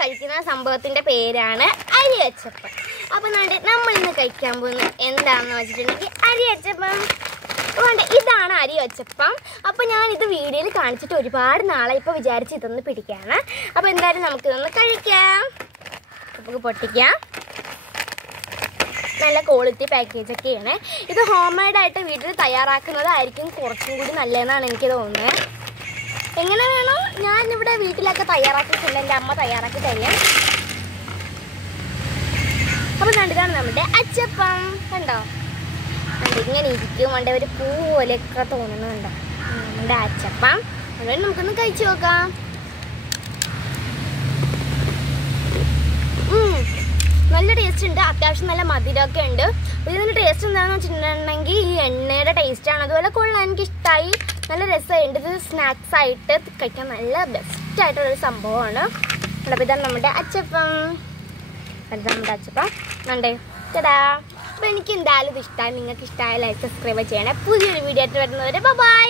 കഴിക്കുന്ന സംഭവത്തിൻ്റെ പേരാണ് അരിയച്ചപ്പം. അപ്പോൾ നമ്മൾ ഇന്ന് കഴിക്കാൻ പോകുന്നത് എന്താണെന്ന് വെച്ചിട്ടുണ്ടെങ്കിൽ അരിയച്ചപ്പം. ഇതാണ് അരിയച്ചപ്പം. അപ്പോൾ ഞാനിത് വീഡിയോയിൽ കാണിച്ചിട്ട് ഒരുപാട് നാളെ ഇപ്പോൾ വിചാരിച്ച് ഇതൊന്ന് പിടിക്കാണ്. അപ്പോൾ എന്തായാലും നമുക്കിതൊന്ന് കഴിക്കാം. നമുക്ക് പൊട്ടിക്കാം. നല്ല ക്വാളിറ്റി പാക്കേജൊക്കെയാണ്. ഇത് ഹോം മെയ്ഡായിട്ട് വീട്ടിൽ തയ്യാറാക്കുന്നതായിരിക്കും കുറച്ചും കൂടി നല്ലതെന്നാണ് എനിക്ക് തോന്നുന്നത്. എങ്ങനെ വേണോ ഞാനിവിടെ വീട്ടിലൊക്കെ തയ്യാറാക്കിയിട്ടുണ്ട്, എൻ്റെ അമ്മ തയ്യാറാക്കി തരാം. അപ്പോൾ കണ്ടിതാണ് നമ്മുടെ അച്ചപ്പം. കണ്ടോ, ഇങ്ങനെ ഇരിക്കും, വേണ്ട ഒരു പൂ പോലെയൊക്കെ തോന്നുന്നുണ്ടോ നമ്മുടെ അച്ചപ്പം. അതുകൊണ്ട് നമുക്കൊന്ന് കഴിച്ചു നോക്കാം. നല്ല ടേസ്റ്റ് ഉണ്ട്, അത്യാവശ്യം നല്ല മധുരമൊക്കെ ഉണ്ട്. ഇതിൻ്റെ ടേസ്റ്റ് എന്താണെന്ന് വെച്ചിട്ടുണ്ടെങ്കിൽ ഈ എണ്ണയുടെ ടേസ്റ്റാണ്. അതുപോലെ കൊള്ളാൻ എനിക്കിഷ്ടമായി, നല്ല രസമുണ്ട്. ഇത് സ്നാക്സ് ആയിട്ട് കഴിക്കാൻ നല്ല ബെസ്റ്റായിട്ടുള്ളൊരു സംഭവമാണ്. അപ്പോൾ ഇതാണ് നമ്മുടെ അച്ചപ്പം. അടുത്ത നമ്മുടെ അച്ചപ്പം കണ്ടേ, ചേട്ടാ. അപ്പോൾ എനിക്ക് എന്തായാലും ഇത് ഇഷ്ടമായി. നിങ്ങൾക്ക് ഇഷ്ടമായ ലൈക്ക് സബ്സ്ക്രൈബ് ചെയ്യണേ. പുതിയൊരു വീഡിയോ ആയിട്ട് വരുന്നവരെ ബൈ.